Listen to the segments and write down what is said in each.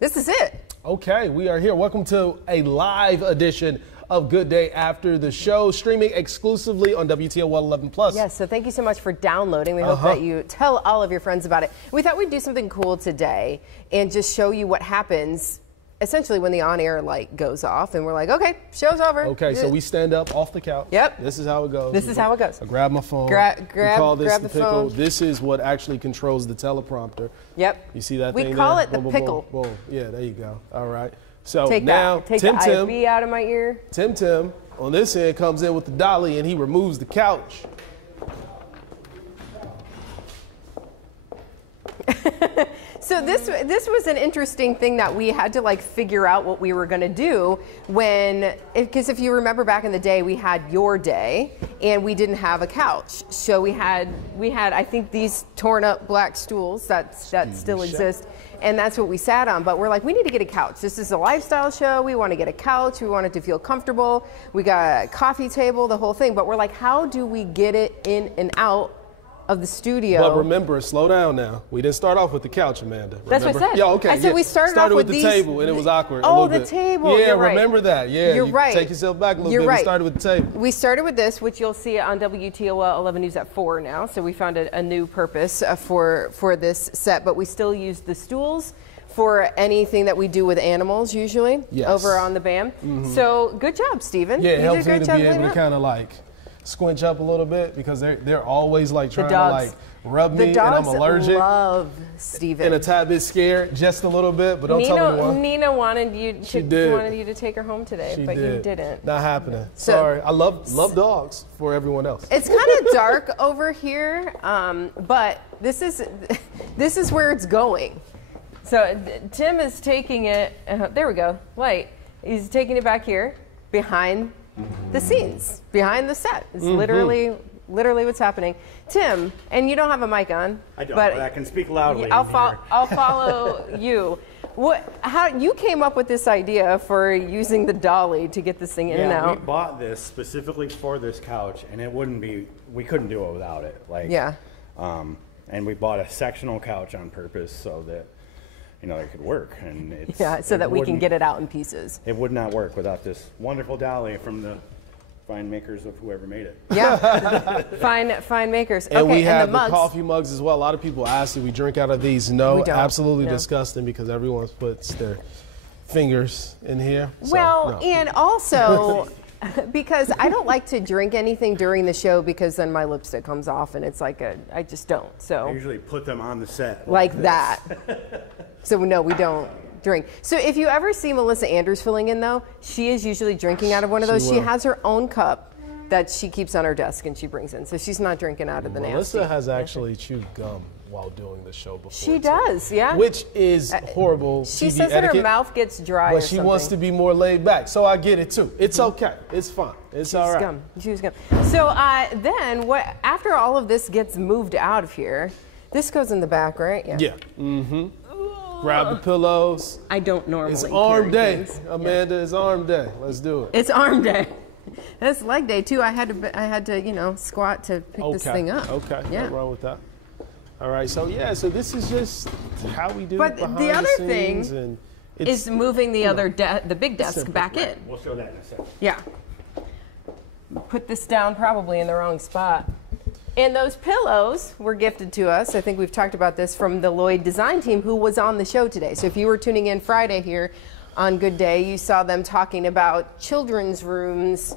This is it. Okay, we are here. Welcome to a live edition of Good Day After the Show, streaming exclusively on WTOL 11 Plus. Yes, so thank you so much for downloading. We hope that you tell all of your friends about it. We thought we'd do something cool today and just show you what happens essentially when the on-air light goes off and we're like, okay, show's over. Okay, so we stand up off the couch. Yep. This is how it goes. This is how it goes. I grab my phone. We call this grab the the pickle. phone. This is what actually controls the teleprompter. Yep. You see that we thing call there? it the Boom, boom, pickle. boom, boom. Yeah, there you go. All right. So Take now that. Take Tim the IV out of my ear. Tim on this end comes in with the dolly and he removes the couch. So this was an interesting thing that we had to like figure out what we were going to do because if you remember back in the day, we had Your Day and we didn't have a couch. So we had I think these torn up black stools that still exist. And that's what we sat on. But we're like, we need to get a couch. This is a lifestyle show. We want to get a couch. We want it to feel comfortable. We got a coffee table, the whole thing. But we're like, how do we get it in and out of the studio? But remember, slow down now. We didn't start off with the couch, Amanda. Remember? That's what I said. Yeah, okay. I said we started off with the these, table, and it was awkward. Oh, a little the bit. table. Yeah, You're right. Remember that. Yeah, you're right. Take yourself back a little You're bit. Right. We started with the table. We started with this, which you'll see on WTOL 11 News at 4 now. So we found a new purpose for this set, but we still use the stools for anything that we do with animals, usually, over on the BAM. Mm-hmm. So good job, Stephen. Yeah, it helps me to be able to kind of like squinch up a little bit because they're always like trying to like rub me, and I'm allergic. The dogs love Stephen. And a tad bit scared, just a little bit, but don't tell anyone. Nina wanted you to take her home today, but you didn't. Not happening. So, sorry. I love dogs for everyone else. It's kind of dark over here, but this is where it's going. So Tim is taking it, there we go, light. He's taking it back here behind the scenes, behind the set. It's literally what's happening. Tim, and you don't have a mic on. I don't, but I can speak loudly. I'll follow you. How you came up with this idea for using the dolly to get this thing in and out? Yeah, we bought this specifically for this couch, and we couldn't do it without it. And we bought a sectional couch on purpose so that it could work, and so that we can get it out in pieces. It would not work without this wonderful dolly from the fine makers of whoever made it. Yeah, fine makers. And we have the coffee mugs as well. A lot of people ask if we drink out of these. No, absolutely disgusting because everyone puts their fingers in here. And also because I don't like to drink anything during the show because then my lipstick comes off and it's like I just don't. So I usually put them on the set like that. So no, we don't drink. So if you ever see Melissa Andrews filling in though, she is usually drinking out of one of those. She has her own cup that she keeps on her desk and she brings in. So she's not drinking out of the nasty. Melissa has actually chewed gum while doing the show before. She does, yeah. Which is horrible. She says that her mouth gets dry. But she wants to be more laid back. So I get it too. It's okay. It's fine. It's all right. Chews gum. So then after all of this gets moved out of here, this goes in the back, right? Yeah. Mm-hmm. Grab the pillows. I don't normally. It's arm day, Amanda. It's arm day. Let's do it. It's arm day. It's leg day too. I had to squat to pick this thing up. Okay. Yeah. Nothing wrong with that. All right. So this is just how we do it. But the other thing is moving the big desk back in. We'll show that in a second. Yeah. Put this down probably in the wrong spot. And those pillows were gifted to us. I think we've talked about this from the Lloyd design team who was on the show today. So if you were tuning in Friday here on Good Day, you saw them talking about children's rooms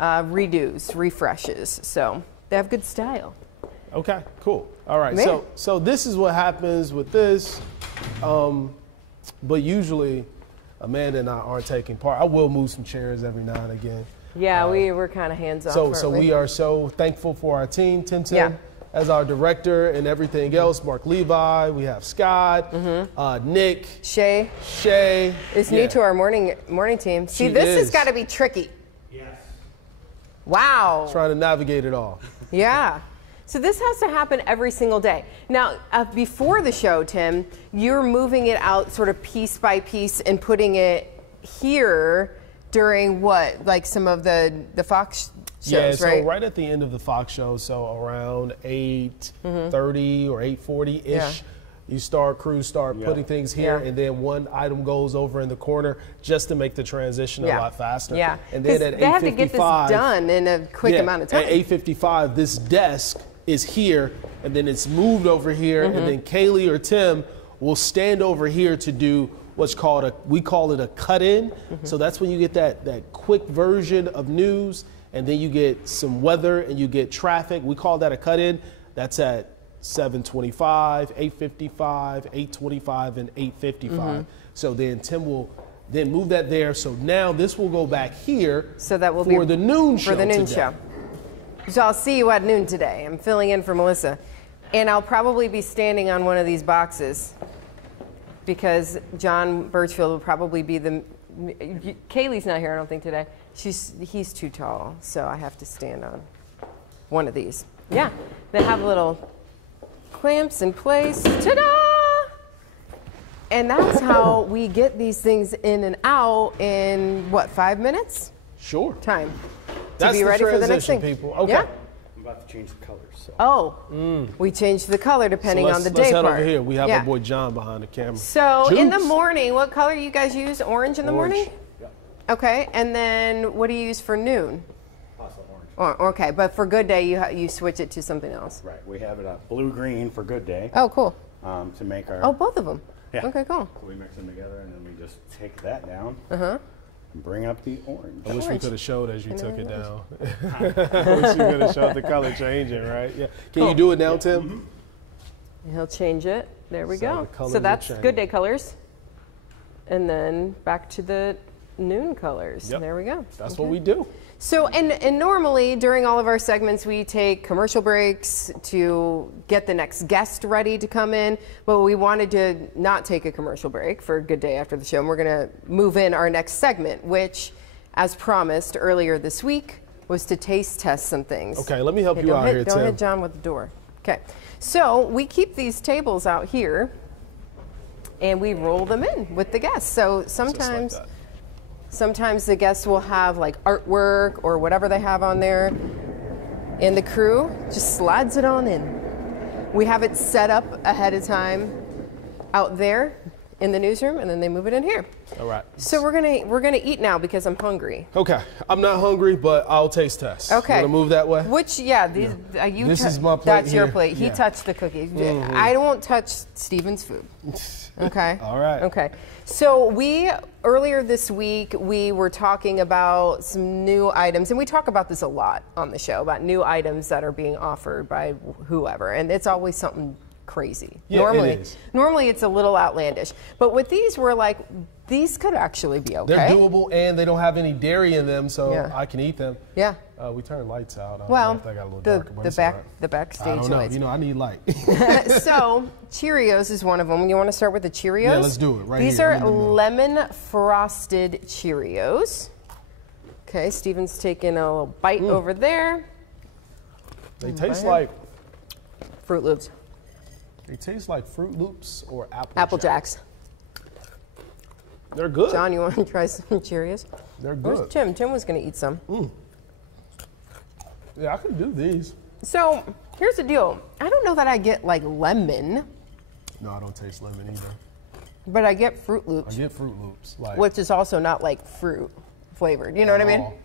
redos, refreshes. So they have good style. Okay, cool. All right. So this is what happens with this. But usually Amanda and I aren't taking part. I will move some chairs every now and again. Yeah, we were kind of hands-off. So we are so thankful for our team. Tim as our director and everything else. Mark Levi. We have Scott, Nick, Shay is new to our morning team. See, this has got to be tricky. Yes. Wow. Trying to navigate it all. Yeah. So this has to happen every single day. Now, before the show, Tim, you're moving it out sort of piece by piece and putting it here during what, like some of the Fox shows, right? So right at the end of the Fox show, so around 8:30 or 8:40-ish, crews start putting things here, and then one item goes over in the corner just to make the transition a lot faster. Yeah, and then at 8:55, they have to get this done in a quick amount of time. At 8:55, this desk is here, and then it's moved over here, and then Kaylee or Tim will stand over here to do what's called we call it a cut-in. So that's when you get that quick version of news, and then you get some weather and you get traffic. We call that a cut-in. That's at 7:25, 8:55, 8:25, and 8:55. So then Tim will then move that there. So now this will go back here so that will for the noon show. For the noon show. So I'll see you at noon today. I'm filling in for Melissa. And I'll probably be standing on one of these boxes because John Birchfield will probably be Kaylee's not here, I don't think, today. He's too tall, so I have to stand on one of these. Yeah, they have little clamps in place. Ta-da! And that's how we get these things in and out in, what, 5 minutes? Sure. Time. That's to be ready for the next thing. People. Okay. Yeah? I'm about to change the colors. So. Oh, we changed the color depending on the day Let's head part. over here. We have our boy John behind the camera. So in the morning, what color you guys use? Orange in the morning? Yep. Okay, and then what do you use for noon? Also orange. Oh, okay, but for good day, you switch it to something else. Right. We have it blue-green for good day. Oh, cool. To make our. Oh, both of them. Yeah. Okay, cool. So we mix them together, and then we just take that down. And bring up the orange. I wish we could have showed as you took it down. I wish you could have showed the color changing, right? Yeah. Can you do it now, Tim? He'll change it. There we go. The colors So that's will change. good day colors. And then back to the noon colors. Yep. There we go. That's what we do. So, and normally during all of our segments, we take commercial breaks to get the next guest ready to come in, but we wanted to not take a commercial break for a good day after the show. And we're going to move in our next segment, which, as promised earlier this week, was to taste test some things. Okay, let me help you out here, Tim. Don't hit John with the door. Okay, so we keep these tables out here and we roll them in with the guests. So sometimes... Just like that. Sometimes the guests will have like artwork or whatever they have on there, and the crew just slides it on in. We have it set up ahead of time out there in the newsroom, and then they move it in here. All right. So we're gonna eat now because I'm hungry. Okay, I'm not hungry, but I'll taste test. Okay. You wanna move that way? Which you This is my plate That's your here. plate. He Yeah. touched the cookie. I won't touch Steven's food. Okay. All right. Okay. So earlier this week, we were talking about some new items, and we talk about this a lot on the show, about new items that are being offered by whoever, and it's always something crazy. Yeah, it is. Normally it's a little outlandish, but with these, we're like, these could actually be okay. They're doable, and they don't have any dairy in them, so Yeah. I can eat them. Yeah. We turned lights out. I don't know Well, if that got a little darker, but it's all right. the backstage I don't know. lights. You know, I need light. So Cheerios is one of them. You want to start with the Cheerios? Yeah, let's do it right These here. are lemon frosted Cheerios. Okay, Steven's taking a little bite over there. They taste like Fruit Loops. they taste like Fruit Loops or Apple Jacks. They're good. John, you want to try some Cheerios? They're Where's good. Tim? Tim was going to eat some. Yeah, I can do these. So here's the deal. I don't know that I get like lemon, No, I don't taste lemon either. but I get Fruit I Loops, get Fruit Loops, like which is also not like fruit flavored. You know what I mean? all.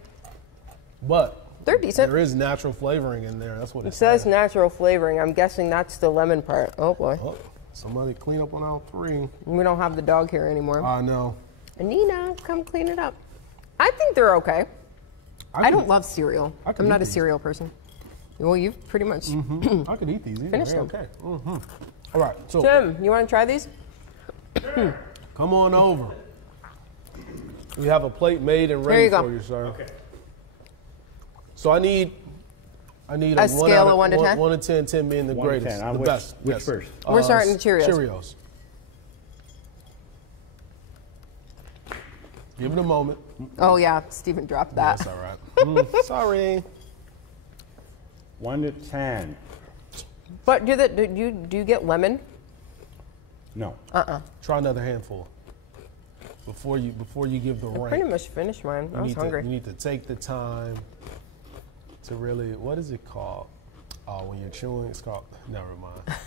But They're decent. there is natural flavoring in there. That's what it It says natural flavoring. I'm guessing that's the lemon part. Oh boy. Oh, somebody clean up on aisle 3. We don't have the dog here anymore. I know. Nina, come clean it up. I think they're okay. I don't love cereal. I can I'm not eat a these. cereal person. Well, you've pretty much. I could eat these. These Finish are them. okay. All right, so Tim, you want to try these? come on over. We have a plate made and There ready you go. for you, sir. Okay. So I need A scale of 1 to 10? 1 to 10, 10 being the 1 to greatest, 10. the Which- best. which yes. first? We're starting with Cheerios. Cheerios. Give it a moment. Oh yeah, Steven dropped that. That's all right. Sorry. 1 to 10. But do you get lemon? No. Try another handful before you give the rank. Pretty much finished mine. I was hungry. You need to take the time to really. What is it called? Oh, when you're chewing, it's called. Never mind.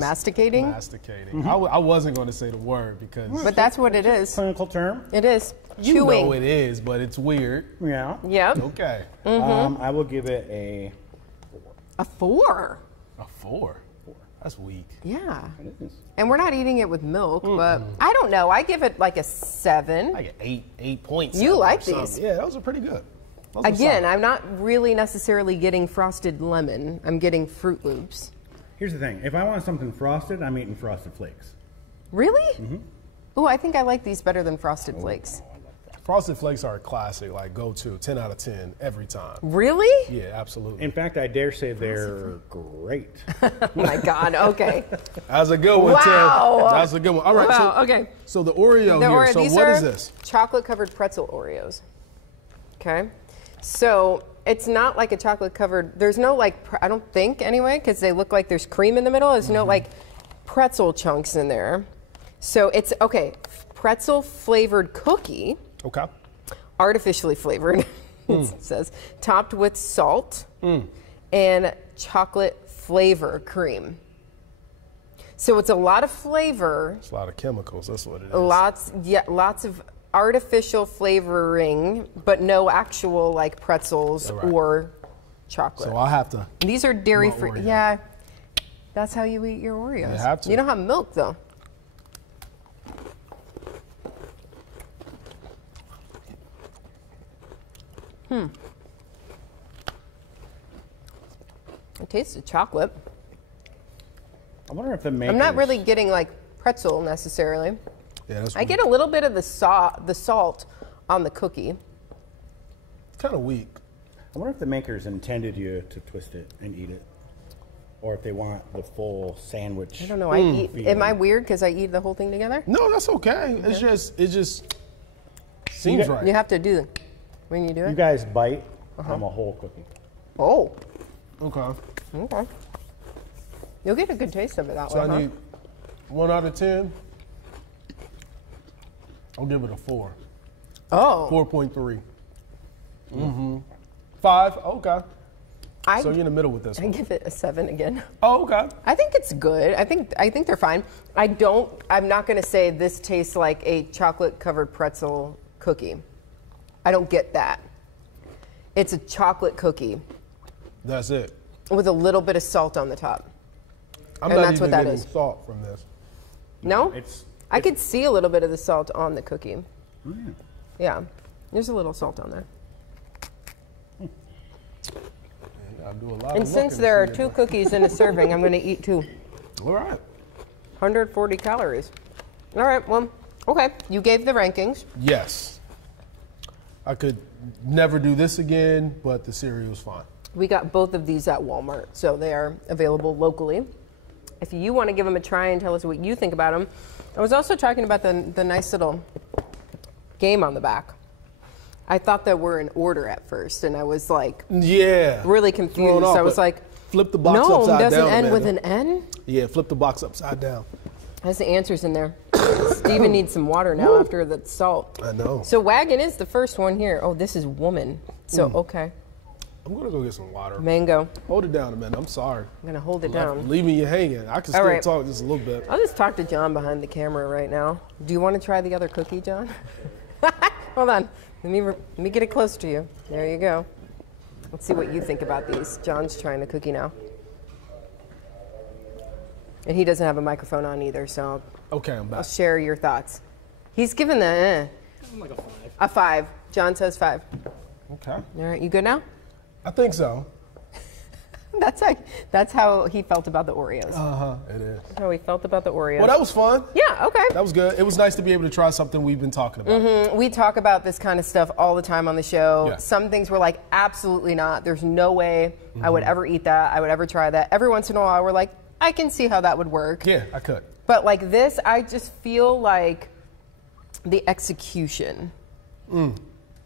Masticating? Masticating. I wasn't going to say the word because. But that's what it is. Clinical term. It is. You Chewing. know it is, but it's weird. Yeah. Yep. Okay. I will give it a A 4. A 4. That's weak. Yeah. It is. And we're not eating it with milk, but I don't know. I give it like a 7. Like an 8 points. You like these. Yeah, those are pretty good. Those are Again, solid. I'm not really necessarily getting frosted lemon. I'm getting Fruit Loops. Here's the thing. If I want something frosted, I'm eating Frosted Flakes. Really? Oh, I think I like these better than Frosted Flakes. Frosted Flakes are a classic, like go-to, 10 out of 10 every time. Really? Yeah, absolutely. In fact, I dare say they're great. Oh my God. Okay. That's a good one, Wow. Tim. That's a good one. All right. Wow, So, okay. So the Oreo here. So these what are is this? Chocolate-covered pretzel Oreos. Okay. So it's not like a chocolate-covered. There's no like. I don't think anyway, because they look like there's cream in the middle. There's no like pretzel chunks in there. So it's okay. Pretzel flavored cookie. Okay. Artificially flavored, it says, topped with salt and chocolate flavor cream. So it's a lot of flavor. It's a lot of chemicals. That's what it is. Lots of artificial flavoring, but no actual like pretzels or chocolate. So I'll have to. These are dairy-free. Oreo. Yeah, that's how you eat your Oreos. You have to. You don't have milk though. It tastes of chocolate. I wonder if the makers... I'm not really getting like pretzel necessarily. Yeah, that's I get a little bit of the salt on the cookie. kind of weak. I wonder if the makers intended you to twist it and eat it. Or if they want the full sandwich. I don't know. I eat. Am I weird because I eat the whole thing together? No, that's okay. It just seems right. You have to do when you do You it. guys bite, I'm a whole cookie. Oh, Okay. okay. You'll get a good taste of it that So way, I need 1 out of 10. I'll give it a 4. Oh, 4.3. Mm-hmm. 5. Okay. I So you're in the middle with this I one. give it a 7 again. Oh, okay. I think it's good. I think they're fine. I'm not going to say this tastes like a chocolate covered pretzel cookie. I don't get that. It's a chocolate cookie That's it. with a little bit of salt on the top. I'm And not that's even what that getting is. salt from this. No? It's I could see a little bit of the salt on the cookie. oh, yeah. Yeah. There's a little salt on there. I do a lot And of since looking there are to see 2 cookies in a serving, I'm going to eat 2. All right. 140 calories. All right, well, okay. You gave the rankings. Yes. I could never do this again, but the cereal's fine. We got both of these at Walmart, so they are available locally. If you want to give them a try and tell us what you think about them. I was also talking about the nice little game on the back. I thought that were in order at first, and I was like Yeah. really Thrown confused. off, I was but like, flip the box no, upside doesn't down. end with Amanda. an N? Yeah, flip the box upside down. Has the answers in there. Steven needs some water now after the salt. I know. So Wagon is the first one here. Oh, this is woman. So, okay. I'm gonna go get some water. Mango. Hold it down a minute. I'm sorry. I'm going to hold it down. Leaving you hanging. I can All still right. talk just a little bit. I'll just talk to John behind the camera right now. Do you want to try the other cookie, John? Hold on. Let me get it close to you. There you go. Let's see what you think about these. John's trying the cookie now. And he doesn't have a microphone on either, so Okay, I'm I'll back. share your thoughts. He's given the Like a 5. a 5. John says 5. Okay. All right, you good now? I think so. That's how he felt about the Oreos. It is. That's how he felt about the Oreos. Well, that was fun. Yeah, okay. That was good. It was nice to be able to try something we've been talking about. We talk about this kind of stuff all the time on the show. Yeah. Some things we're like, absolutely not. There's no way I would ever eat that. I would ever try that. Every once in a while, we're like, I can see how that would work. Yeah, I could. But like this, I just feel like the execution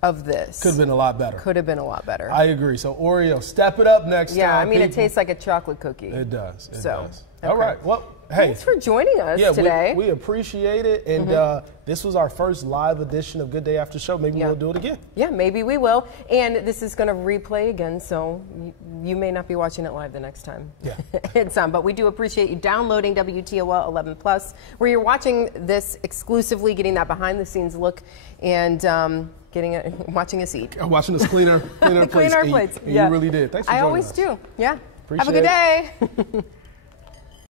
of this Could have been a lot better. could have been a lot better. I agree. So Oreo, step it up next time. Yeah, I mean, it people. tastes like a chocolate cookie. It does. It So, does. okay. All right. Well, Hey, thanks for joining us today. We appreciate it. And this was our first live edition of Good Day After Show. Maybe we'll do it again. Yeah, maybe we will. And this is going to replay again, so you may not be watching it live the next time. Yeah. It's but we do appreciate you downloading WTOL 11 Plus, where you're watching this exclusively, getting that behind the scenes look, and watching us eat. Watching us clean our plates. Clean our plates. And you really did. Thanks for joining us. I always do. Yeah. Appreciate Have a good day.